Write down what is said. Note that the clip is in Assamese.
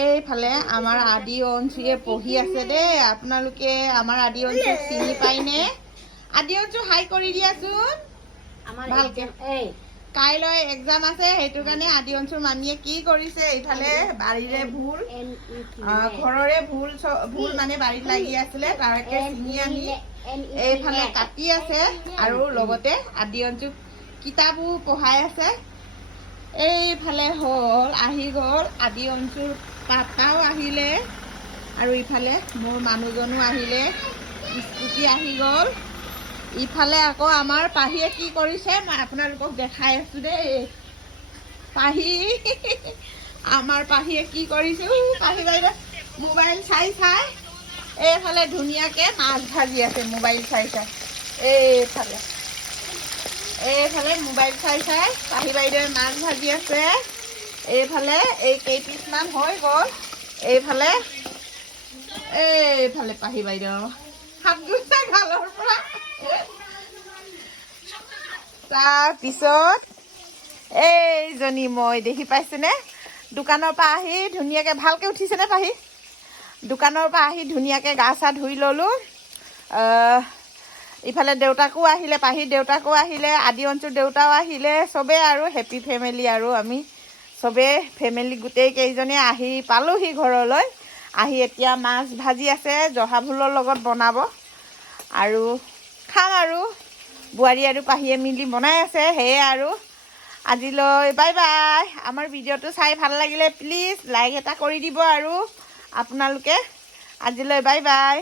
এইফালে আমাৰ আদি অঞ্চুয়ে পঢ়ি আছে দেই। আপোনালোকে আমাৰ আদি অঞ্চুক চিনি পাইনে? আদি অঞ্চু হাই কৰি দিয়াচোন ভালকে। কাইলৈ এক্সাম আছে, সেইটো কাৰণে আদি অঞ্চুৰ মামীয়ে কি কৰিছে, এইফালে বাৰীৰে ভুল, ঘৰৰে ভুল মানে বাৰীত লাগি আছিলে, তাকে ছিঙি আনি এইফালে কাটি আছে আৰু লগতে আদি অঞ্চুক কিতাপো পঢ়াই আছে। এইফালে আহি গ'ল আদি অঞ্চুৰ পাপাও আহিলে আৰু ইফালে মোৰ মানুহজনো আহিলে, স্কুটি আহি গ'ল। ইফালে আকৌ আমাৰ পাহিয়ে কি কৰিছে মই আপোনালোকক দেখাই আছো দেই। পাহি আমাৰ পাহিয়ে কি কৰিছে, পাহি বাইদেউ মোবাইল চাই এইফালে ধুনীয়াকে মাছ ভাজি আছে। মোবাইল চাই এইফালে মোবাইল চাই পাহি বাইদেৱে মাছ ভাজি আছে। এইফালে এই কেইপিছমান হৈ গ'ল। এইফালে পাহি বাইদেউ হাত ধুইছে গালৰ পৰা। তাৰপিছত এইজনী মই দেখি পাইছেনে, দোকানৰ পৰা আহি ধুনীয়াকে ভালকে উঠিছেনে পাহি? দোকানৰ পৰা আহি ধুনীয়াকে গা চা ধুই ল'লো। ইফালে দেউতাকো আহিলে, পাহিৰ দেউতাকো আহিলে, আদি অঞ্চুৰ দেউতাও আহিলে, চবেই আৰু হেপী ফেমিলি আৰু আমি চবেই ফেমিলি গোটেই কেইজনে আহি পালোহি ঘৰলৈ। আহি এতিয়া মাছ ভাজি আছে, জহা ভোলৰ লগত বনাব আৰু খাম আৰু বোৱাৰী আৰু পাহিয়ে মিলি বনাই আছে। সেয়ে আৰু আজিলৈ বাই বাই। আমাৰ ভিডিঅ'টো চাই ভাল লাগিলে প্লিজ লাইক এটা কৰি দিব আৰু আপোনালোকে। আজিলৈ বাই বাই।